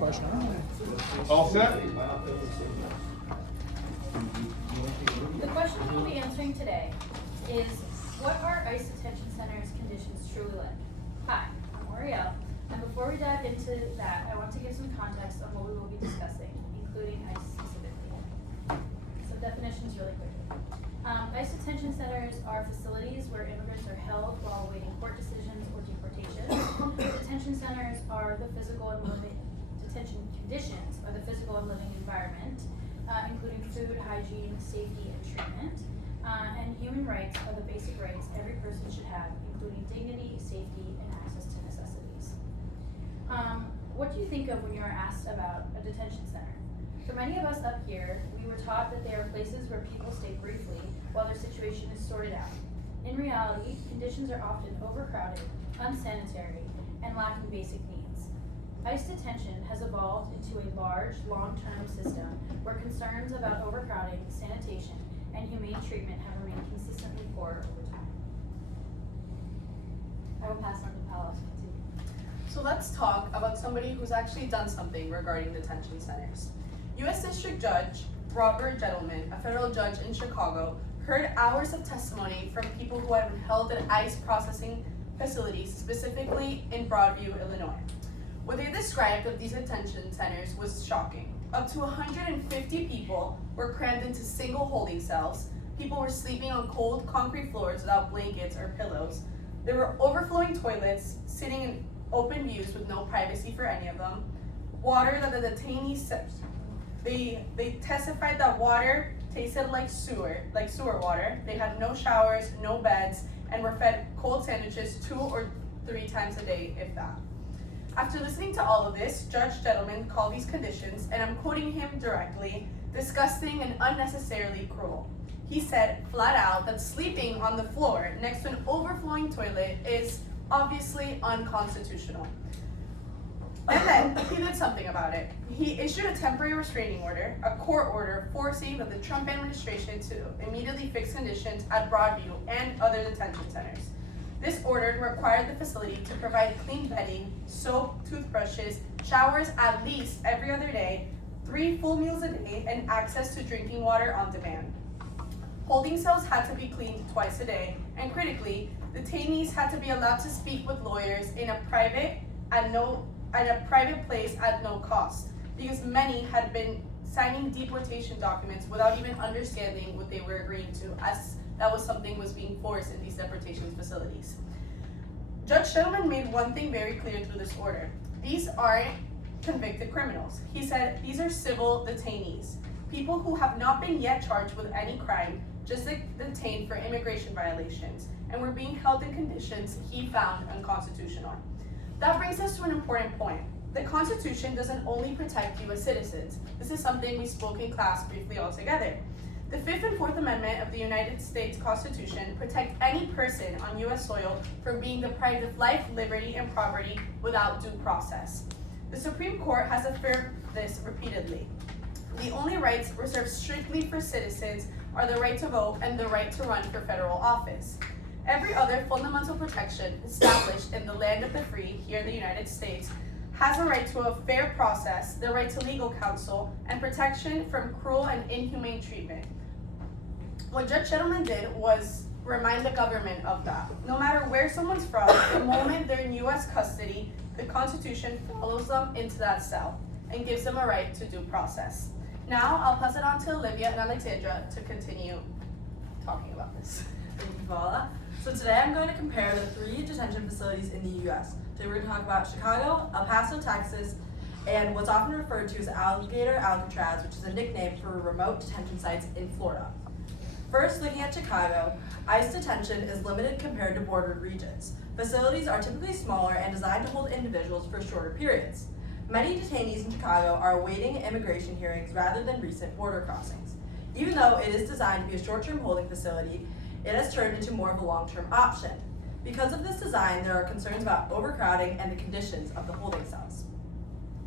question. All set? The question we'll be answering today is, what are ICE detention centers conditions truly like? Hi, I'm Oriel, and before we dive into that, I want to give some context on what we will be discussing, including ICE specifically. Some definitions really quickly. ICE detention centers are facilities where immigrants are held while awaiting court decisions or deportation. Detention centers are the physical and living detention conditions are the physical and living environment, including food, hygiene, safety, and treatment. And human rights are the basic rights every person should have, including dignity, safety, and access to necessities. What do you think of when you are asked about a detention center? For many of us up here, we were taught that they are places where people stay briefly while their situation is sorted out. In reality, conditions are often overcrowded, unsanitary, and lacking basic needs. ICE detention has evolved into a large, long-term system where concerns about overcrowding, sanitation, and humane treatment have remained consistently poor over time. I will pass on to Paolo to continue. So let's talk about somebody who's actually done something regarding detention centers. U.S. District Judge Robert Gentleman, a federal judge in Chicago, heard hours of testimony from people who had been held at ICE processing facilities, specifically in Broadview, Illinois. What they described of these detention centers was shocking. Up to 150 people were crammed into single holding cells. People were sleeping on cold concrete floors without blankets or pillows. There were overflowing toilets, sitting in open views with no privacy for any of them. Water that the detainees sipped. They testified that water tasted like sewer water. They had no showers, no beds, and were fed cold sandwiches 2 or 3 times a day, if that. After listening to all of this, Judge Gentleman called these conditions, and I'm quoting him directly, disgusting and unnecessarily cruel. He said flat out that sleeping on the floor next to an overflowing toilet is obviously unconstitutional. And then he did something about it. He issued a temporary restraining order, a court order forcing the Trump administration to immediately fix conditions at Broadview and other detention centers. This order required the facility to provide clean bedding, soap, toothbrushes, showers at least every other day, 3 full meals a day, and access to drinking water on demand. Holding cells had to be cleaned twice a day, and critically, detainees had to be allowed to speak with lawyers in a private place at no cost, because many had been signing deportation documents without even understanding what they were agreeing to, as that was something was being forced in these deportation facilities. Judge Gentleman made one thing very clear through this order. These aren't convicted criminals. He said these are civil detainees, people who have not been yet charged with any crime, just detained for immigration violations, and were being held in conditions he found unconstitutional. That brings us to an important point. The Constitution doesn't only protect U.S. citizens. This is something we spoke in class briefly all together. The 5th and 4th Amendment of the United States Constitution protect any person on U.S. soil from being deprived of life, liberty, and property without due process. The Supreme Court has affirmed this repeatedly. The only rights reserved strictly for citizens are the right to vote and the right to run for federal office. Every other fundamental protection established in the land of the free, here in the United States, has a right to a fair process, the right to legal counsel, and protection from cruel and inhumane treatment. What Judge Gentleman did was remind the government of that. No matter where someone's from, the moment they're in U.S. custody, the Constitution follows them into that cell and gives them a right to due process. Now, I'll pass it on to Olivia and Alexandra to continue talking about this. Thank you, Paula. So today I'm going to compare the 3 detention facilities in the U.S. Today we're going to talk about Chicago, El Paso, Texas, and what's often referred to as Alligator Alcatraz, which is a nickname for remote detention sites in Florida. First, looking at Chicago, ICE detention is limited compared to bordered regions. Facilities are typically smaller and designed to hold individuals for shorter periods. Many detainees in Chicago are awaiting immigration hearings rather than recent border crossings. Even though it is designed to be a short-term holding facility, it has turned into more of a long-term option. Because of this design, there are concerns about overcrowding and the conditions of the holding cells.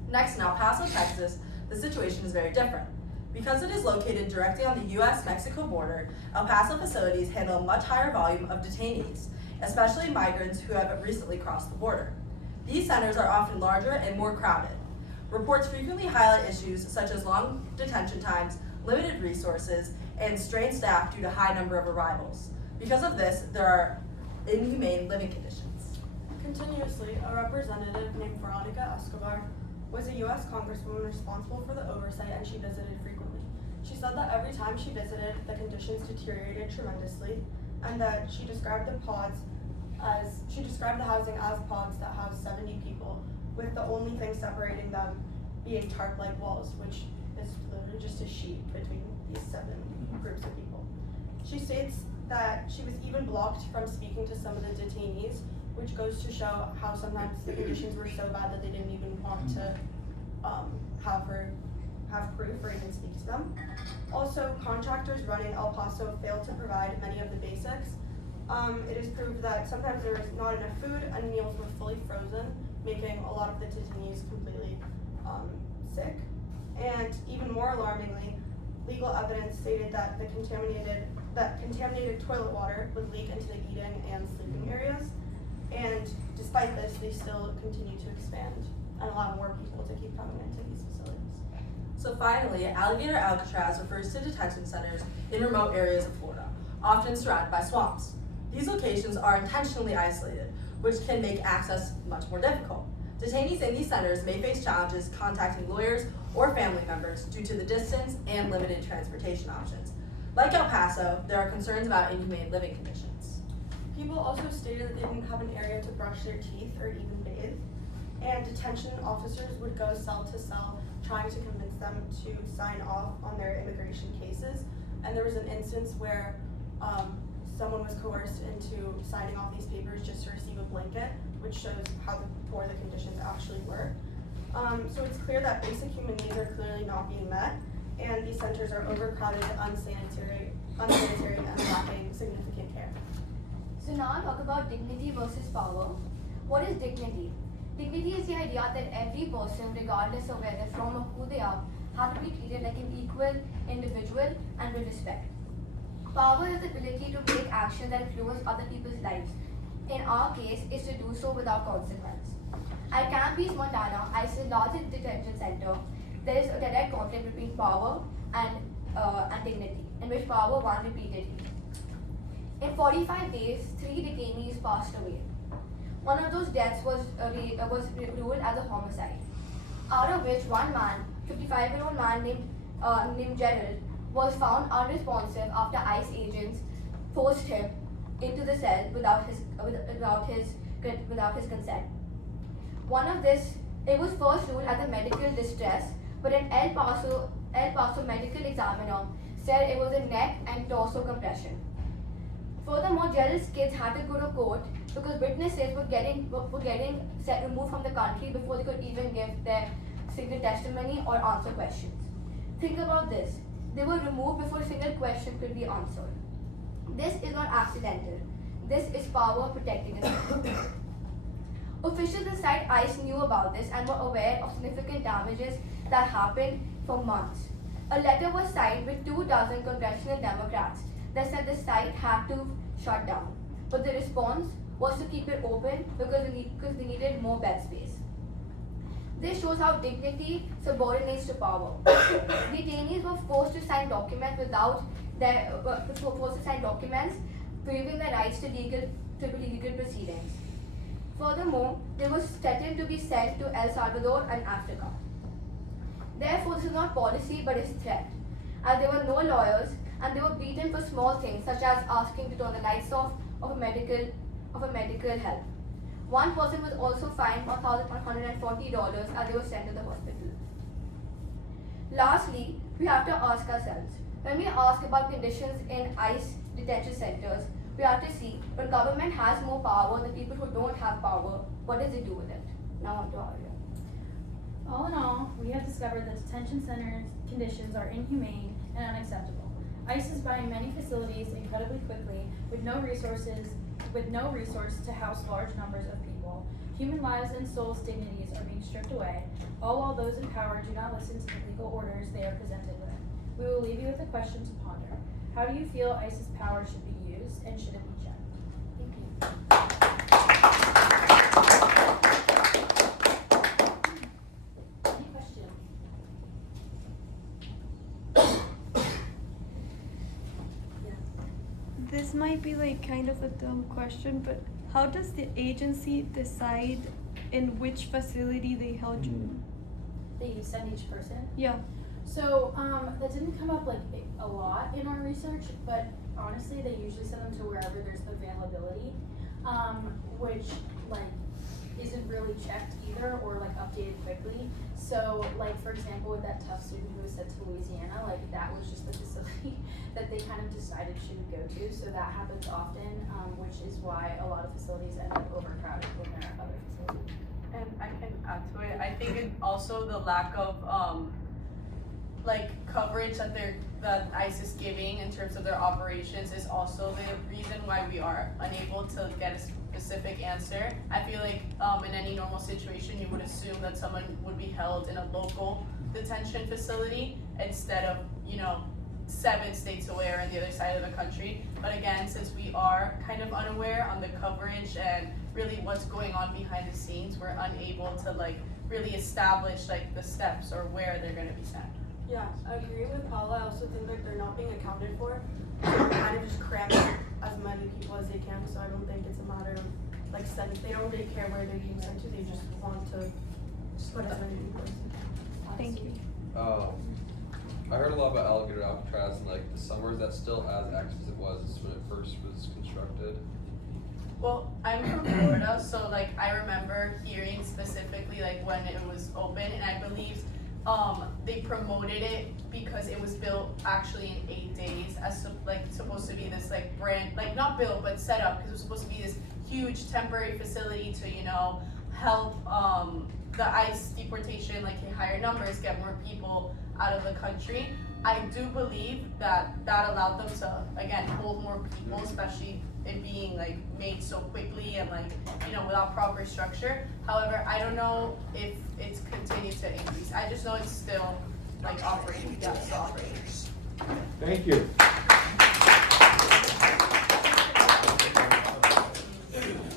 Next, in El Paso, Texas, the situation is very different. Because it is located directly on the U.S.-Mexico border, El Paso facilities handle a much higher volume of detainees, especially migrants who have recently crossed the border. These centers are often larger and more crowded. Reports frequently highlight issues such as long detention times, limited resources, and strained staff due to high number of arrivals. Because of this, there are inhumane living conditions. Continuously, a representative named Veronica Escobar was a U.S. Congresswoman responsible for the oversight, and she visited frequently. She said that every time she visited, the conditions deteriorated tremendously, and that she described the housing as pods that house 70 people, with the only thing separating them being tarp-like walls, which is literally just a sheet between these 7 groups of people. She states that she was even blocked from speaking to some of the detainees, which goes to show how sometimes the conditions were so bad that they didn't even want to have proof or even speak to them. Also, contractors running El Paso failed to provide many of the basics. It is proved that sometimes there was not enough food and meals were fully frozen, making a lot of the detainees completely sick. And even more alarmingly, legal evidence stated that contaminated toilet water would leak into the eating and sleeping areas. And despite this, they still continue to expand and allow more people to keep coming into these facilities. So finally, Alligator Alcatraz refers to detention centers in remote areas of Florida, often surrounded by swamps. These locations are intentionally isolated, which can make access much more difficult. Detainees in these centers may face challenges contacting lawyers or family members due to the distance and limited transportation options. Like El Paso, there are concerns about inhumane living conditions. People also stated that they didn't have an area to brush their teeth or even bathe, and detention officers would go cell to cell trying to convince them to sign off on their immigration cases. And there was an instance where someone was coerced into signing off these papers just to receive a blanket, which shows how poor the conditions actually were. So it's clear that basic human needs are clearly not being met, and these centers are overcrowded, unsanitary, and lacking significant care. So now I'll talk about dignity versus power. What is dignity? Dignity is the idea that every person, regardless of where they're from or who they are, have to be treated like an equal individual and with respect. Power is the ability to take action that influence other people's lives. In our case, is to do so without consequence. At Camp East, Montana, ICE's largest detention center, there is a direct conflict between power and dignity, in which power won repeatedly. In 45 days, 3 detainees passed away. One of those deaths was ruled as a homicide, out of which one man, 55-year-old man named Gerald, was found unresponsive after ICE agents forced him into the cell without his consent. It was first ruled as a medical distress, but an El Paso medical examiner said it was a neck and torso compression. Furthermore, Gerald's kids had to go to court because witnesses were getting removed from the country before they could even give their single testimony or answer questions. Think about this. They were removed before a single question could be answered. This is not accidental. This is power protecting itself. Officials inside ICE knew about this and were aware of significant damages that happened for months. A letter was signed with 24 congressional Democrats that said the site had to shut down. But the response was to keep it open because they needed more bed space. This shows how dignity subordinates to power. Detainees were forced to sign documents proving their rights to legal proceedings. Furthermore, they were threatened to be sent to El Salvador and Africa. Therefore, this is not policy but is threat, as there were no lawyers and they were beaten for small things such as asking to turn the lights off of a medical help. One person was also fined $140 as they were sent to the hospital. Lastly, we have to ask ourselves, when we ask about conditions in ICE detention centers, we have to see when government has more power than people who don't have power, what does it do with it? Now on to Arya. All in all, we have discovered that detention centers' conditions are inhumane and unacceptable. ICE is buying many facilities incredibly quickly with no resource to house large numbers of people. Human lives and souls' dignities are being stripped away, all while those in power do not listen to the legal orders they are presented with. We will leave you with a question to ponder. How do you feel ICE's power should be used, and should it be checked? Thank you. Any questions? this might be like kind of a dumb question, but how does the agency decide in which facility they held you? That you send each person. Yeah. So, that didn't come up like a lot in our research, but honestly, they usually send them to wherever there's availability, which like isn't really checked either or like updated quickly. So, like for example, with that tough student who was sent to Louisiana, like that was just the facility that they kind of decided she would go to. So that happens often, which is why a lot of facilities end up overcrowded when there are other facilities. And I can add to it. I think it also the lack of like coverage that ICE is giving in terms of their operations is also the reason why we are unable to get a specific answer. I feel like in any normal situation you would assume that someone would be held in a local detention facility instead of, 7 states away or on the other side of the country. But again, since we are kind of unaware on the coverage and really what's going on behind the scenes, we're unable to like really establish like the steps or where they're gonna be sent. Yeah, I agree with Paula. I also think that they're not being accounted for. So they're kind of just cramming as many people as they can. So I don't think it's a matter of like sending. They don't really care where they're being sent to. They just want to put as many people as they can. Thank you. I heard a lot about Alligator Alcatraz and like the summer. Is that still as active as it was when it first was constructed? Well, I'm from Florida, so like I remember hearing specifically like when it was open, and I believe they promoted it because it was built actually in 8 days as supposed to be this like brand, like not built but set up because it was supposed to be this huge temporary facility to help the ICE deportation, like in higher numbers, get more people out of the country. I do believe that allowed them to again hold more people, especially it being like made so quickly and like without proper structure. However, I don't know if it's continued to increase. I just know it's still like operating. Yeah, still operating. Thank you.